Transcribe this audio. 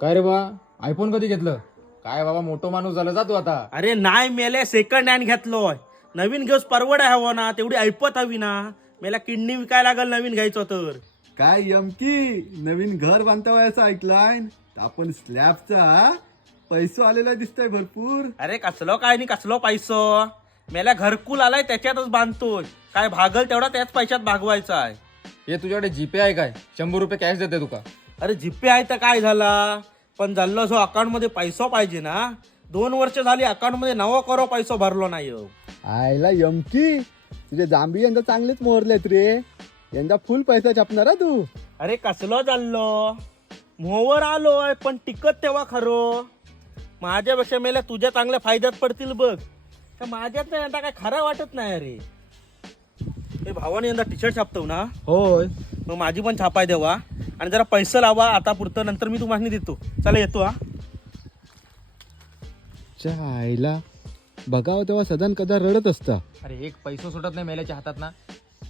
काय रे बा, आयफोन कधी घेतलं? काय बाबा, मोठो माणूस झाला जा तू आता. अरे नाही मेले, सेकंड हँड घेतलोय. नवीन घेऊस परवडाय हवं ना, तेवढी ऐपत हवी ना. मेला किडनी विकायला लागल नवीन घ्यायचं तर. काय यमकी नवीन घर बांधता वयाचं ऐकलाय आपण स्लॅबचा पैसो आलेला दिसतोय भरपूर. अरे कसलो काय नाही कसलो पैसो. मेला घरकुल आलाय त्याच्यातच बांधतोय. काय भागल तेवढा त्याच पैशात भागवायचा आहे. हे तुझ्याकडे जीपे आहे काय? 100 रुपये कॅश देते तुका. अरे जीपे आहे तर काय झाला, पण झालं असो अकाउंट मध्ये पैसा पाहिजे ना. 2 वर्ष झाली अकाउंट मध्ये 9 करोड पैसा भरलो नाही. आयला यमकी तुझे जांभी यंदा चांगलेच मोहरलेत रे. यंदा फुल पैसा छापणार तू. अरे कसलो चाललो, मोहवर आलोय पण टिकत तेव्हा खरो. माझ्यापेक्षा मेल्या तुझ्या चांगल्या फायद्यात पडतील बघ. तर माझ्यात नाही यंदा काय खरं वाटत नाही. अरे हे भावाने यंदा टी शर्ट छापतो ना. होय, मग माझी पण छापाय देवा आणि जरा पैसे लावा आता पुरतं, नंतर मी तुम्हाला देतो. चला येतो हा. आईला बघावं तेव्हा सदन कदा रडत असता. अरे एक पैसो सुटत नाही मेल्याच्या हातात ना.